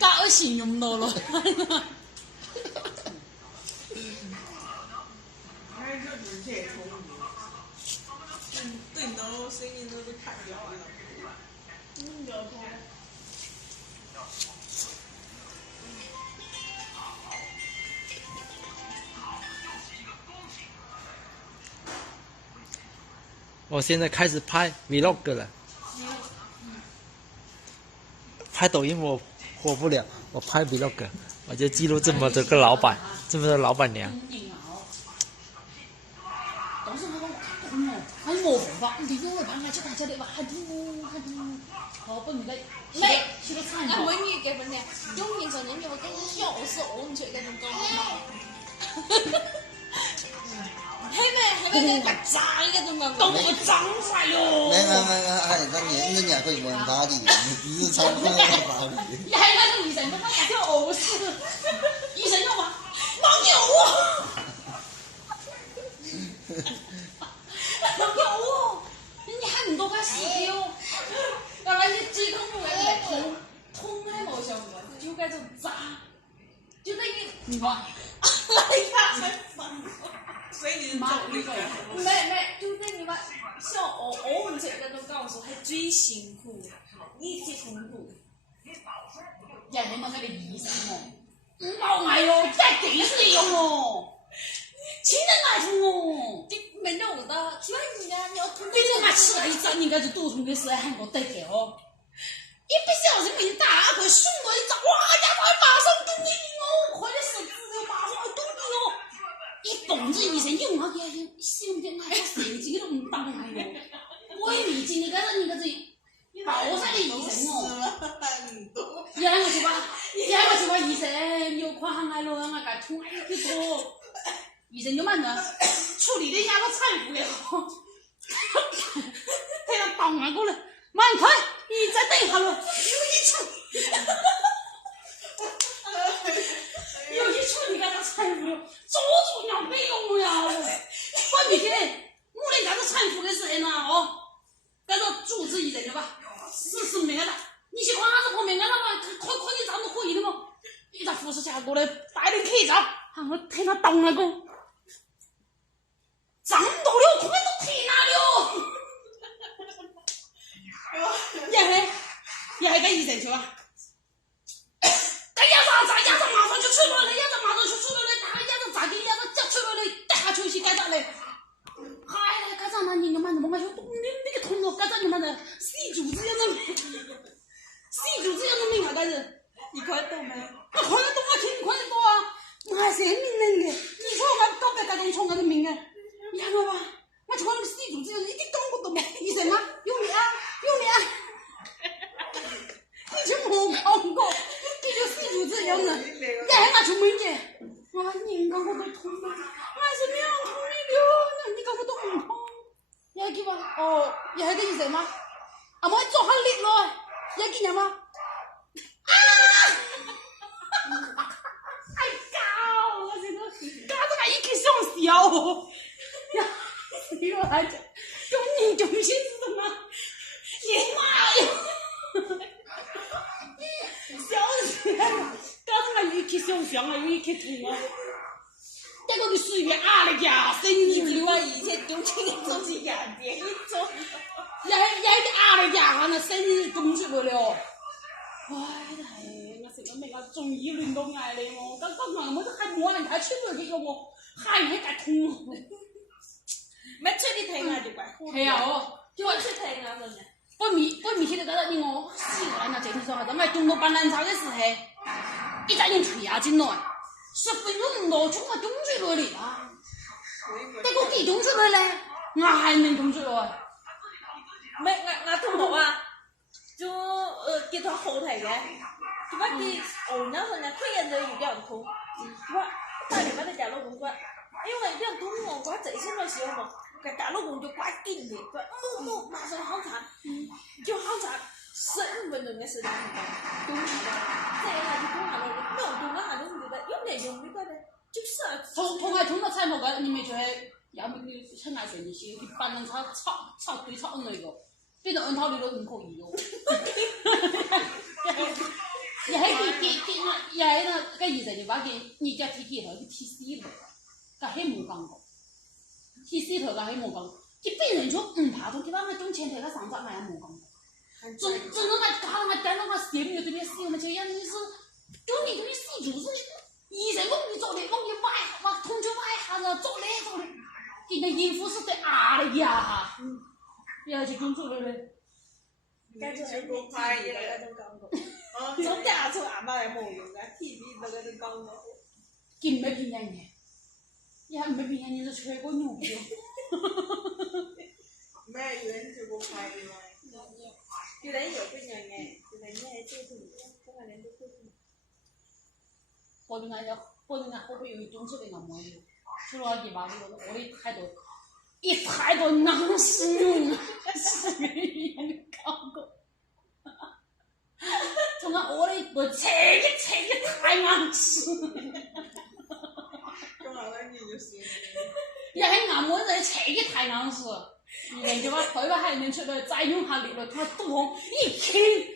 搞形容到了。对你的声音都看掉了。我现在开始拍 vlog 了，拍抖音我火不了，我拍 vlog， 我就记录这么多个老板，这么多老板娘。当时我讲哦，还冇办法，你因为办法就大家的话，还多，好不明白，没，去个餐那美女嘅份嘅，中年上人有冇跟笑死我唔出嘅咁講。係咪？係嗰個債嘅種咁。當我漲晒咯。没，还在人家会问他的，日常看到他的。又係嗰個醫生，佢日天餓死，醫生又話冇有啊，冇有啊，你還唔到佢死掉，原來你這個部位嚟痛喺冇上嘅，就該做渣，就等於你話，哎呀，所以你媽走呢個。唔係，就等於話，像我唔食嗰種教授係最辛苦，一切痛苦。人哋問佢哋醫生喎，唔夠係喎，真係幾死用喎，錢都買痛喎。你沒有的，只要人家你要痛，你這俺吃了一張，應該就肚痛的事還我得嘅哦。一不小心被打佢送我一張，哇呀，我馬上動你哦，快點手指頭馬上動你哦。一動這醫生用下嘅，笑點係個成績都唔當係喎。我未見你嗰隻爆晒嘅醫生哦。然後我就話醫生有款行來咯，我講痛幾多，醫生就問啦，處理你家個產婦嘅好，睇到當眼過嚟，慢開，你再等一下咯，有一處理家個產婦，足要備用呀，關你嘅，我哋家個產婦嘅事呢哦，嗰個主治醫生嘅吧，是明嘅啦。你去看下子旁邊嗰個，快啲找到可以的嘛！一個護士下過來，帶你去找，我聽他當那個，長到了，快都去哪了？也係個醫生去啊！牙刷馬上就出來了，打牙刷咋嘅，牙刷夾出來了，打下出去搿咋嘞？嗨，搿咋那你媽你個痛咯，搿咋你媽的死主子樣的。死主子樣的命啊！嗰日，你快動沒？我看得到啊，挺快得到啊！我係成命人嘅，你說我搞別嗰種衝我的命嘅，你睇我吧，我就看那個死主子樣一啲講不懂嘅，醫生啊，用力啊！你就冇講過，你就死主子樣的，你係我出門嘅，我話你講我都痛啊，我係咩樣痛你了？你講我都唔痛，你係叫我哦，又係個醫生嗎？啊，我做下力咯。有見人嗎？啊！哎呀，我覺得搞到我一刻想笑，呀，死我還講，咁你仲先知道嗎？你媽呀！笑死了，搞到我一刻想笑啊，有一刻痛啊！這個你屬於啊了呀，生日你話以前丟錢嘅東西人哋呢種。也啊了呀，我那生日中出來了。唉，係我成個命啊，終於輪到捱你我，咁我都係冇人睇出嚟嘅喎，係喺隔痛。咩出啲聽啊？條鬼。係啊，哦，叫我出聽啊！真係。不明顯就覺得你我死了那整體上，咁咪中到搬爛草嘅時候，一陣用吹牙進來，10分鐘唔到，衝我中出來了啊！但我幾中出來咧？我還能中出來。唔係我同學啊，就結咗好睇嘅，佢話佢我那時候呢，佢人就有點痛，佢話大連嗰啲大老公佢，因為這樣痛我，佢仔先嘅時候嘛，佢大老公就怪勁嘅，佢冇馬上好慘，就好慘15分鐘嘅時間嚟動下來，這樣就動下來，沒有動下來就覺得有點用呢個咧，就是痛係痛到踩冇嘅，你咪就係有冇啲親愛神啲佢搬爛草對草那個。變成按套你都唔可以咯。也係給也係那個醫生就話給你家剃頭，去剃死頭，個係冇講過，剃死頭個係冇講過，佢本人就唔怕痛，佢話我中前頭個上晝咪冇講過，真的我搞我等到我心裡這邊死，我就讓你是，就你這邊死就是醫生往你做的，往你買，往痛就買下了，做的，今天衣服是得壓的呀，要去工作了嘞。跟住喺電視裏嗰種感覺，總嫁出阿媽係冇用嘅，TV 裏嗰種感覺。見唔係邊樣嘢？一係唔係邊樣嘢就吹個牛逼。咩原就不拍的嘛？原來有邊樣嘢，原來咩係最痛嘅，咁啊，你都最痛。我哋後邊有一種這個按摩的，除了地方我的太多，一太多囊屎，是個人搞過。從我的我扯一太難吃。幹嘛呢？你就是。也係按摩人扯一太難吃，人家把腿把海面出來，再用下力了，他肚一傾。